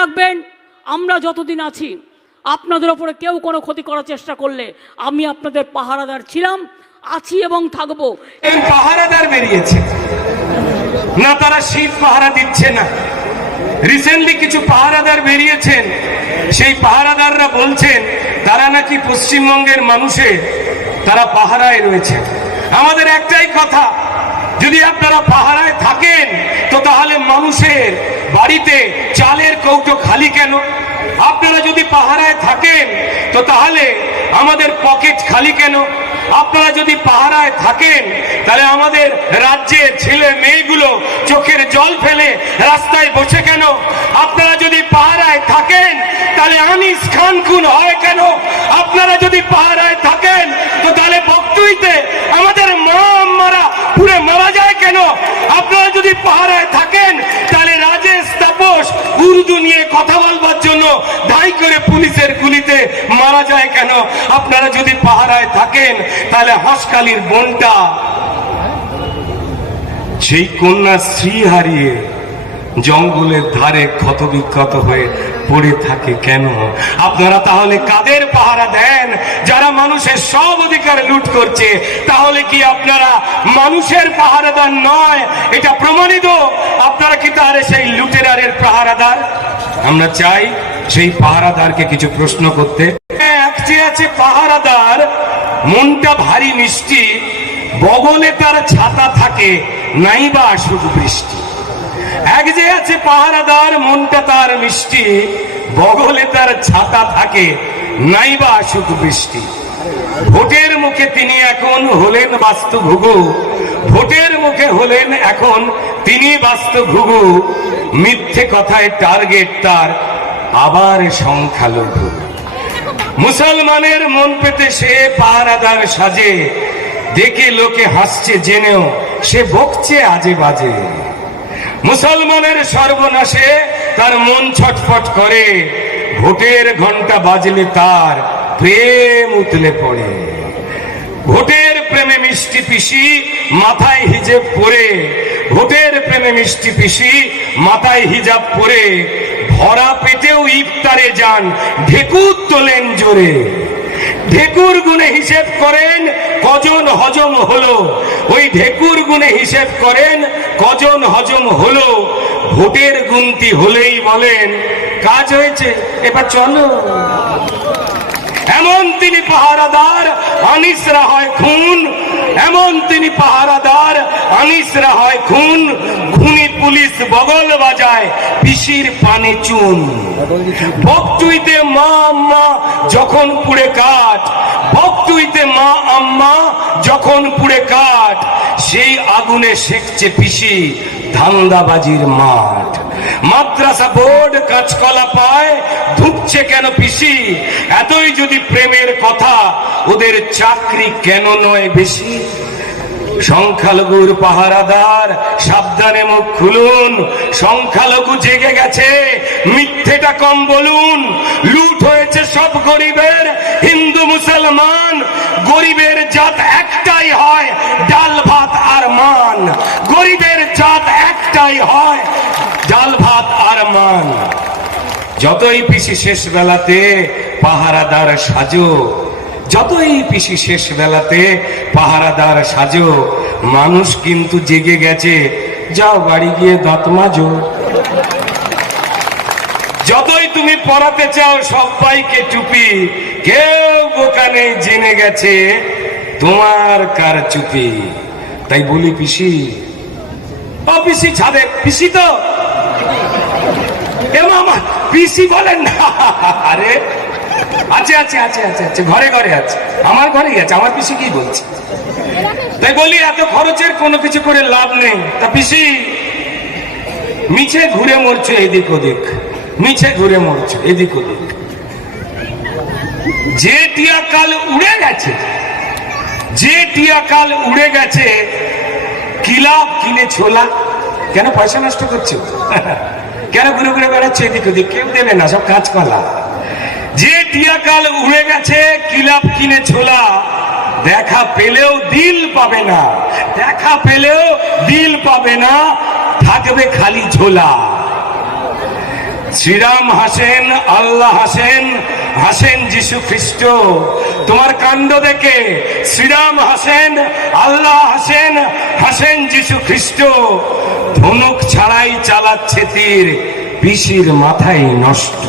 রাখবেন। আমরা যতদিন আছি, আপনাদের ওপরে কেউ কোনো ক্ষতি করার চেষ্টা করলে আমি আপনাদের পাহারাদার ছিলাম, আছি এবং থাকব। এই পাহারাদার বেরিয়েছে। না, তারা শীত পাহারা দিচ্ছে না। রিসেন্টলি কিছু পাহারাদার বেরিয়েছেন। সেই পাহারাদাররা বলছেন, তারা নাকি পশ্চিমবঙ্গের মানুষের তারা পাহারায় রয়েছে। আমাদের একটাই কথা, যদি আপনারা পাহারায় থাকেন, তো তাহলে মানুষের বাড়িতে চালের কৌটো খালি কেন? আপনারা যদি পাহারায় থাকেন, তো তাহলে আমাদের পকেট খালি কেন? আপনারা যদি পাহারায় থাকেন, তাহলে আমাদের রাজ্যের ছেলে মেয়েগুলো চোখের জল ফেলে রাস্তায় বসে কেন? আপনারা যদি পাহারায় থাকেন, তাহলে আনিস খান খুন হয় কেন? আপনারা যদি পাহারায় থাকেন, তো তাহলে বক্তুইতে আমাদের মা আম্মারা পুরে মারা যায় কেন? আপনারা যদি পাহারায় থাকেন উর্দু নিয়ে কথা বলবার জন্য দায়ী করে পুলিশের গুলিতে মারা যায় কেন? আপনারা যদি পাহারায় থাকেন, তাহলে হাসকালির বোনটা সেই কন্যা স্ত্রী হারিয়ে জঙ্গলের ধারে ক্ষত বিক্ষত হয়ে পড়ে থাকে কেন? আপনারা তাহলে কাদের পাহারা দেন? মানুষের সব অধিকার লুট করছে, তাহলে কি আপনারা মানুষের পাহারাদার নয়? এটা প্রমাণিত। আপনারা কি তাহলে সেই লুটেরারের পাহারাদার? আমরা চাই সেই পাহারাদারকে কিছু প্রশ্ন করতে। এক যে আছে পাহারাদার, মনটা ভারী মিষ্টি, বগলে তার ছাতা থাকে, নাইবা আসুক বৃষ্টি। এক যে আছে পাহারাদার, মনটা তার মিষ্টি, বগলে তার ছাতা থাকে, নাইবা আসুক বৃষ্টি। ভোটের মুখে তিনি এখন হলেন বাস্তু ঘুঘু ভোটের মুখে হলেন এখন তিনি বাস্তু ঘুঘু মিথ্যে কথায় টার্গেট তার আবার সংখ্যালঘু। মুসলমানের মন পেতে সে পাহারাদার সাজে। দেখে লোকে হাসছে জেনেও সে বকছে আজে বাজে। মুসলমানের সর্বনাশে তার মন ছটফট করে। ভোটের ঘণ্টা বাজলে তার প্রেম উতলে পড়ে। ভোটের প্রেমে মিষ্টি পিসি মাথায় হিজেব পরে। ভোটের প্রেমে মিষ্টি পিসি মাথায় হিজাব পরে। ভরা পেটেও ইফতারে যান, ঢেকুর তোলেন জোরে। ঢেকুর গুণে হিসেব করেন, কজন হজম হলো। ওই ঢেকুর গুণে হিসেব করেন, কজন হজম হলো। ভোটের গুনতি হলেই বলেন, কাজ হয়েছে, এবার চলো। তিনি পাহারাদার, আনিসরা হয় খুন। এমন তিনি পাহারাদার, আনিসরা হয় খুন। খুনি পুলিশ বগল বাজায়, পিসির পানে চুন। বকটুইতে মা আম্মা যখন পুড়ে কাঠ। বকটুইতে মা আম্মা যখন পুড়ে কাঠ। সেই আগুনে সেকছে পিসি ধান্দাবাজির মাঠ। মাদ্রাসা বোর্ড কাঁচকলা পায়, ধুকছে কেন পিসি? এতই যদি প্রেমের ওদের চাকরি কেন নয় বেশি? সংখ্যালঘুর পাহারাদার, সাবধানে মুখ খুলুন। সংখ্যালঘু জেগে গেছে, মিথ্যেটা কম বলুন। লুট হয়েছে সব গরিবের, হিন্দু, মুসলমান। গরিবের জাত একটাই হয় ডাল, ভাত আর মান। গরিবের জাত একটাই হয় ডাল, ভাত আর মান। যতই পিসি শেষ বেলাতে পাহারাদার সাজো যতই পিসি শেষ বেলাতে পাহারাদার সাজো মানুষ কিন্তু জেগে গেছে, যাও বাড়ি গিয়ে দাঁত মাজো। যতই তুমি পড়াতে চাও, সবাইকে টুপি, কেউ বোকানে জেনে গেছে, তোমার কার চুপি? তাই বলি, পিসি, ও পিসি ছাদে, পিসি তো? পিসি বলেন না। আরে আছে আছে আছে আছে আছে, ঘরে ঘরে আছে। আমার ঘরেই আছে, আমার পিসি কি বলছে? তাই বলি, এত খরচের কোনো কিছু করে লাভ নেই। তা পিসি, মিছে ঘুরে মরছো এদিক ওদিক। মিছে ঘুরে মরছো এদিক ওদিক। যে টিয়া কাল উড়ে গেছে, যে টিয়া কাল উড়ে গেছে কিলাপ কিনে ছোলা? কেন পয়সা নষ্ট করছ? কেন ঘুরে ঘুরে বেড়াচ্ছে এদিক ওদিক? কেউ দেবে না, সব কাঁচকলা। যে টিয়াকাল উড়ে গেছে, কিলাপ কিনে ছোলা। দেখা পেলেও দিল পাবে না। দেখা পেলেও দিল পাবে না, থাকবে খালি ঝোলা। শ্রীরাম হাসেন, আল্লাহ হাসেন হাসেন যিশু খ্রিস্ট। তোমার কাণ্ড দেখে শ্রীরাম হাসেন, আল্লাহ হাসেন হাসেন যিশু খ্রিস্ট। ধনুক ছাড়াই চালাচ্ছে তীর, পিসির মাথায় নষ্ট।